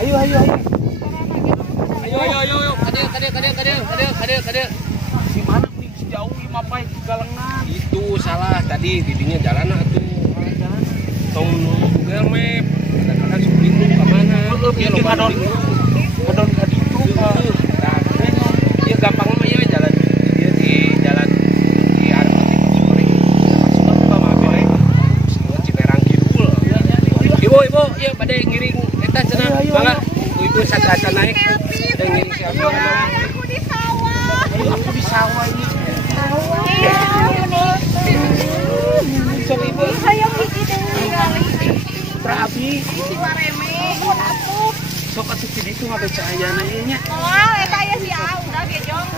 Ayo, ayo, ayo. Ayo. Kadeu. Si mana nih sejauh mapai galengan. Itu salah tadi didinya jalan atuh. Tong Google Map. Kadang-kadang suling ke mana? Dia lupa dong. Kedon ka ditu. Dia gampang mah ya jalan. Dia di jalan di arah sore. Masuk ke Mabel. Semua Ciperang Kidul. Ibu, ya pada ngiring eta cenah. Mangga ibu sakasa naik. Ada ngiring siapa? Aku di sawah. Aku di sawah ini. Sawah. Iya, Coba ibu. hayang hiji deui kali. Prabi. Si Mareme, mun atuh. Sok atuh di ditu ngabe cahayana ieu nya. Oh, eta aya si A udah gejong.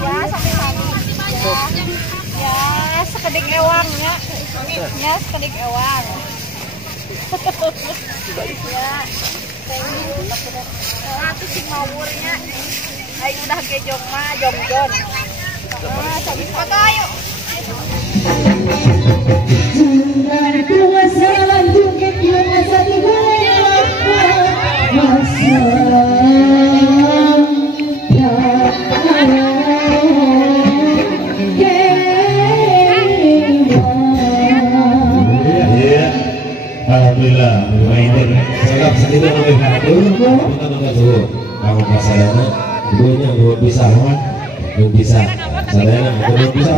Ya, sampai tadi. Ya, sekedik ewangnya. Ya, sekedik ewang. Ya. Atuh si mawurnya. Aing udah gejong mah jongjon. Ah, sabi foto ayo. Alhamdulillah, mainin selap sendiri oleh kartu, kita nggak suruh. Kamu pasalnya, dulunya belum bisa, belum bisa. Sadayana belum bisa.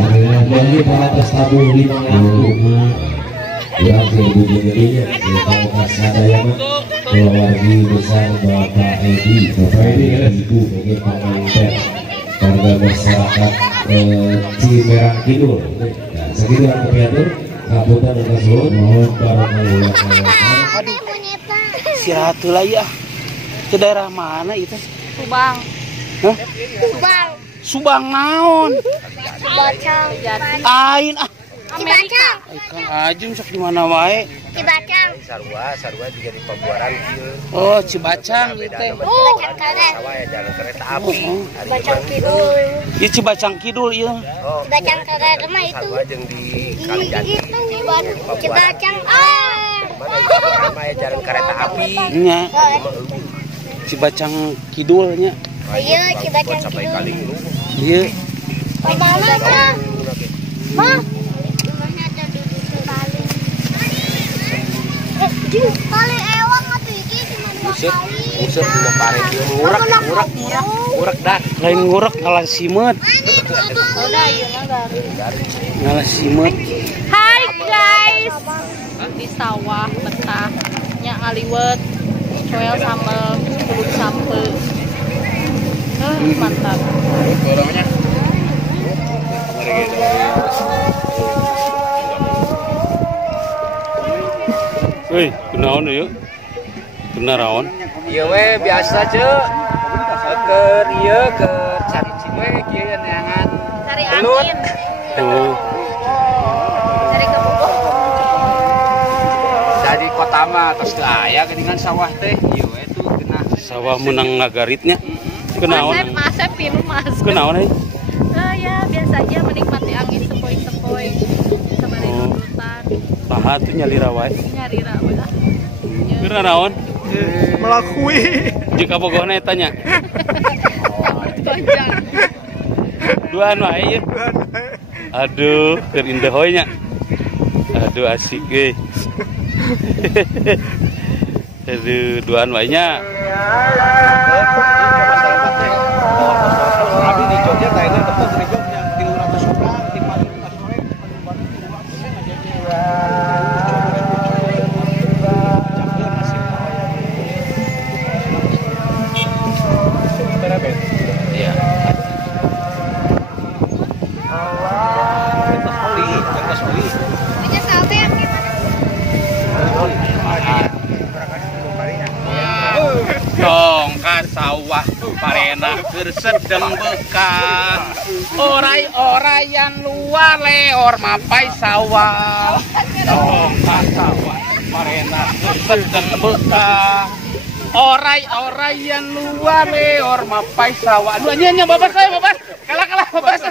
Jadi para tabu 5.000, ya seribu jadinya. Kamu pasadayana, keluarga besar Bapak Edi, Ibu sebagai pemainter warga masyarakat Ciperang Kidul. Segitu yang kepiatur. Kabutan Kasur, mohon barokallahu Aduh. Si Ratu lah ya. Ke daerah mana itu? Subang. Hah? Subang. Subang naon? Cibacang. Ain ah. Cibacang. Ai Kang Ajeng sok di mana wae? Cibacang. Sarua juga di Pembuaran kieu. Oh, Cibacang ieu teh. Cibacang kanan. Sawah ya jalan kereta api. Cibacang kidul. Ieu Cibacang Kidul ieu. Oh, Cibacang kanan mah itu. sarua jeung di Kalijati. Cibacang. Mana mah ya jalan kereta api. Nya Cibacang Kidul nya. Iya, Cibacang Sampai kidul. Kaling lu. Ieu. Mana mah? Mah. Rumahnya ada di Kaling. Kali ewang atuh iki cuma 2 kali. Usep punya pare kieu ngurak dah. Lain ngurek ngalah simet. Udah ieu mah garing. Ngalah simet. Hai guys, di sawah betah nya ngaliwet coel sambal kulit sampe mantap. Orangnya Hei, kunaon ieu? Kunaraon? ieu we biasa ceuk. Keur ieu keur cari we kieu neangan. Cari Belut. angin, Oh, cari kebun. Dari kota mah tos teu aya geuningan sawah teh. Ieu we tuh geunah sawah menang ngagaritnya. Kunaon? Masep pilu mas. Kunaon euy? Ya biasa aja menikmati angin sepoi-sepoi sama hutan Paha tuh nyalira wae. nyari rawa. Kunaraon? melakui. Jika bogohna eta nya. Panjang. Duaan wae ieu. Aduh, keur indah hoy nya. Aduh asik ge. Aduh, duaan wae nya. Abi di Jogja kayaknya tepuk di Jogja di Urang Suka di Paling sore Punya sate yang gimana? Dongkar sawah parena keur sedeng bekah. Oray-orayan luar leor mapai sawah. Dongkar sawah parena keur sedeng bekah. Oray-orayan luar leor mapai sawah. Aduh nya babas saya babas. Kalah babas.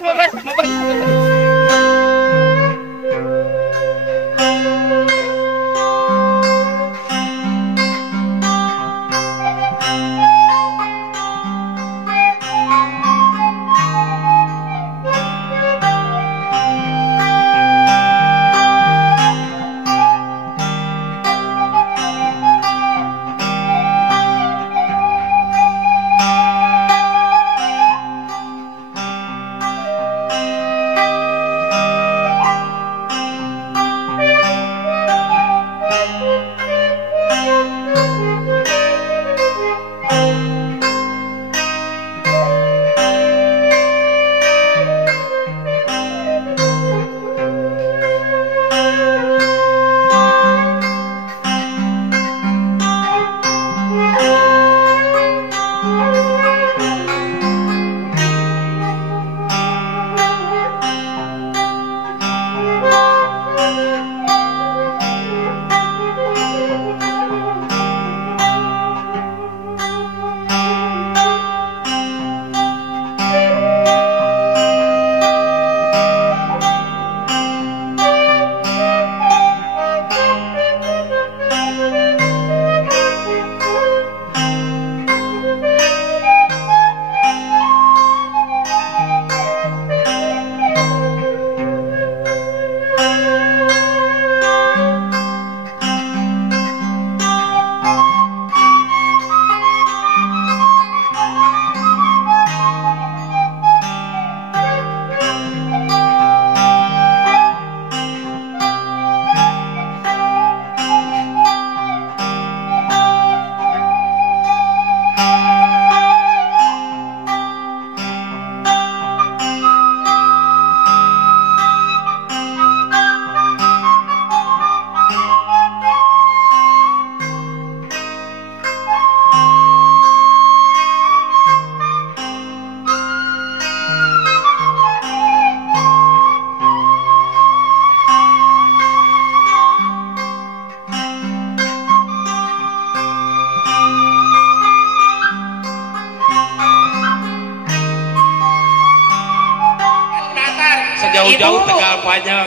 panjang.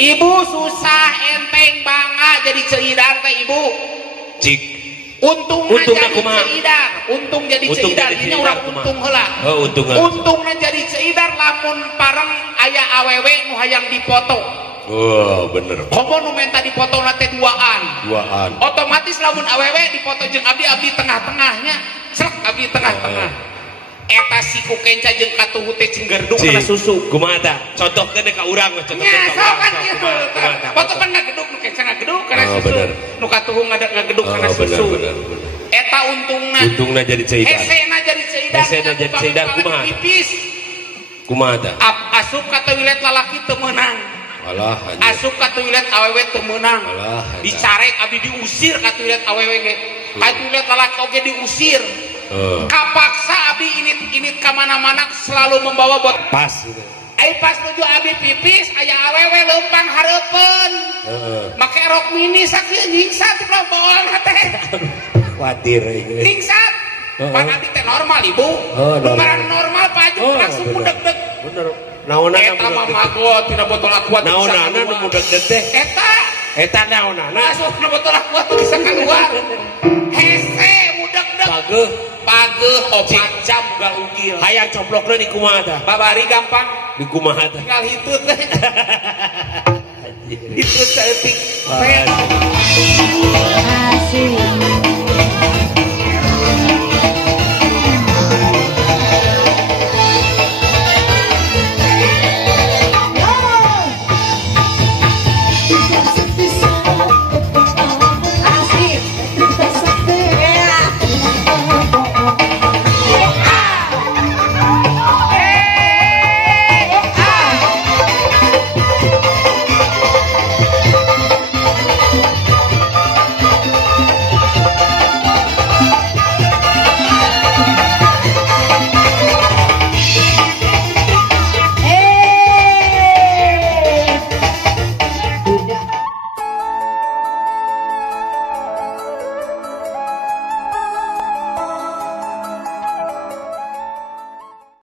Ibu susah enteng banget jadi ceidar teh ibu. Cik. Untungnya jadi kumaha? ceidar. Untung jadi Untung ceidar. jadi Ini ceidar orang kumaha? untung heula. Oh, Untungnya jadi ceidar lamun pareng aya awewe nu hayang dipoto. Oh, bener. Homo nu menta dipoto nate duaan. Otomatis lamun awewe dipoto jeung abdi tengah-tengahnya. Srek abdi tengah-tengah. Eta si kukenca jeung katuhu teh cinggerduk kana susu. Kumaha tah? Contohkeun ka urang mah contohkeun Nya ka sok kan urang. kitu. Foto kan ngageduk nu kenca ngageduk kana Oh, susu. bener. Nu katuhu ngageduk kana susu. Bener. Eta untungna jadi ceidar. Hesena jadi ceidar. Hesena jadi ceidar kumaha? Pipis. Kumaha tah? Asup ka toilet lalaki teu meunang. Alah, Asup ka toilet awewe teu meunang. Alah, Dicarek abdi diusir ka toilet awewe ge. Ka toilet lalaki oge diusir. Kapaksa abdi init ka mana-mana selalu membawa bot pas gitu. Pas menuju abdi pipis aya awewe leumpang hareupeun. Make rok mini sakieu nyingsat ulah baolan teh. Khawatir Nyingsat. Pan abdi teh normal ibu. Lembaran normal paju langsung mudeg-deg. Bener. Naonana Eta mah magot tina botol aqua. Naonana nu mudeg-deg teh? Eta naonana? Masuk na botol aqua teh bisa keluar. Hese mudeg-deg. Pageuh 4 jam gak ugil. Hayang coplokna di kumaha tah? Babari gampang. Di kumaha tah? Tinggal hitut teh. Hitut saeutik. Asik.